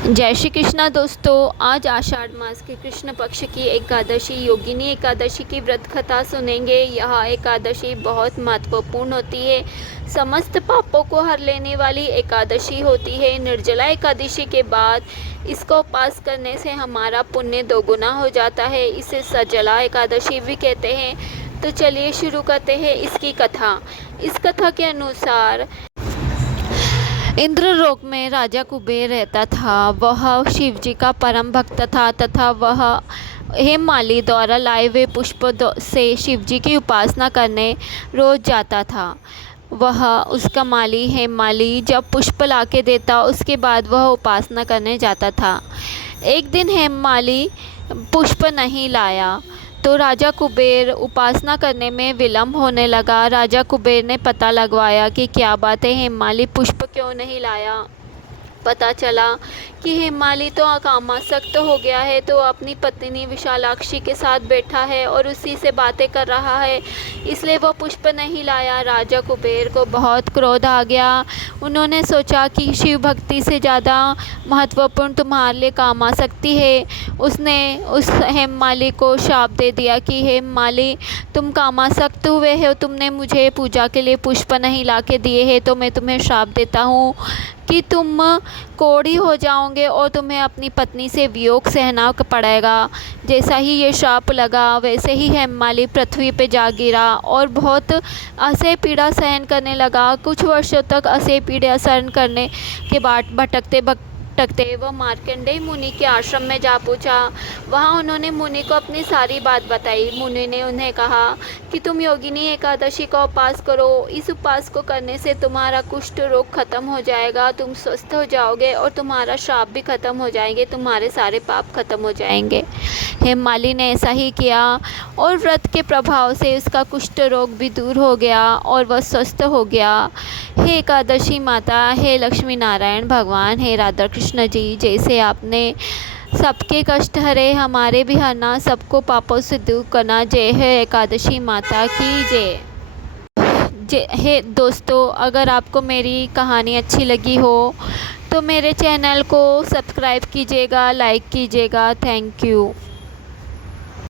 जय श्री कृष्णा दोस्तों। आज आषाढ़ मास के कृष्ण पक्ष की एकादशी योगिनी एकादशी की व्रत कथा सुनेंगे। यह एकादशी बहुत महत्वपूर्ण होती है। समस्त पापों को हर लेने वाली एकादशी होती है। निर्जला एकादशी के बाद इसको उपास करने से हमारा पुण्य दोगुना हो जाता है। इसे सजला एकादशी भी कहते हैं। तो चलिए शुरू करते हैं इसकी कथा। इस कथा के अनुसार इंद्रलोक में राजा कुबेर रहता था। वह शिवजी का परम भक्त था तथा वह हेममाली द्वारा लाए हुए पुष्प से शिवजी की उपासना करने रोज जाता था। वह उसका माली हेममाली जब पुष्प लाके देता उसके बाद वह उपासना करने जाता था। एक दिन हेममाली पुष्प नहीं लाया तो राजा कुबेर उपासना करने में विलम्ब होने लगा। राजा कुबेर ने पता लगवाया कि क्या बात है, हेममाली पुष्प क्यों नहीं लाया। पता चला कि हेममाली तो कामासक्त हो गया है, तो अपनी पत्नी विशालाक्षी के साथ बैठा है और उसी से बातें कर रहा है, इसलिए वह पुष्प नहीं लाया। राजा कुबेर को बहुत क्रोध आ गया। उन्होंने सोचा कि शिव भक्ति से ज़्यादा महत्वपूर्ण तुम्हारे लिए कामासक्ति है। उसने उस हेममाली को शाप दे दिया कि हेममाली, तुम कामासक्त हुए हो, तुमने मुझे पूजा के लिए पुष्प नहीं ला के दिए हैं, तो मैं तुम्हें शाप देता हूँ कि तुम कोढ़ी हो जाओगे और तुम्हें अपनी पत्नी से वियोग सहना पड़ेगा। जैसा ही ये शाप लगा वैसे ही हेममाली पृथ्वी पे जा गिरा और बहुत असह्य पीड़ा सहन करने लगा। कुछ वर्षों तक असह्य पीड़ा सहन करने के बाद भटकते वह मार्कंडेय मुनि के आश्रम में जा पहुंचा। वहां उन्होंने मुनि को अपनी सारी बात बताई। मुनि ने उन्हें कहा कि तुम योगिनी एकादशी का उपास करो। इस उपास को करने से तुम्हारा कुष्ठ रोग खत्म हो जाएगा, तुम स्वस्थ हो जाओगे और तुम्हारा श्राप भी खत्म हो जाएंगे, तुम्हारे सारे पाप खत्म हो जाएंगे। हेममाली ने ऐसा ही किया और व्रत के प्रभाव से उसका कुष्ठ रोग भी दूर हो गया और वह स्वस्थ हो गया। हे एकादशी माता, हे लक्ष्मी नारायण भगवान, हे राधा कृष्ण जी, जैसे आपने सबके कष्ट हरे, हमारे भी हरना, सबको पापों से दूर करना। जय है एकादशी माता की जय। हे दोस्तों, अगर आपको मेरी कहानी अच्छी लगी हो तो मेरे चैनल को सब्सक्राइब कीजिएगा, लाइक कीजिएगा। Thank you.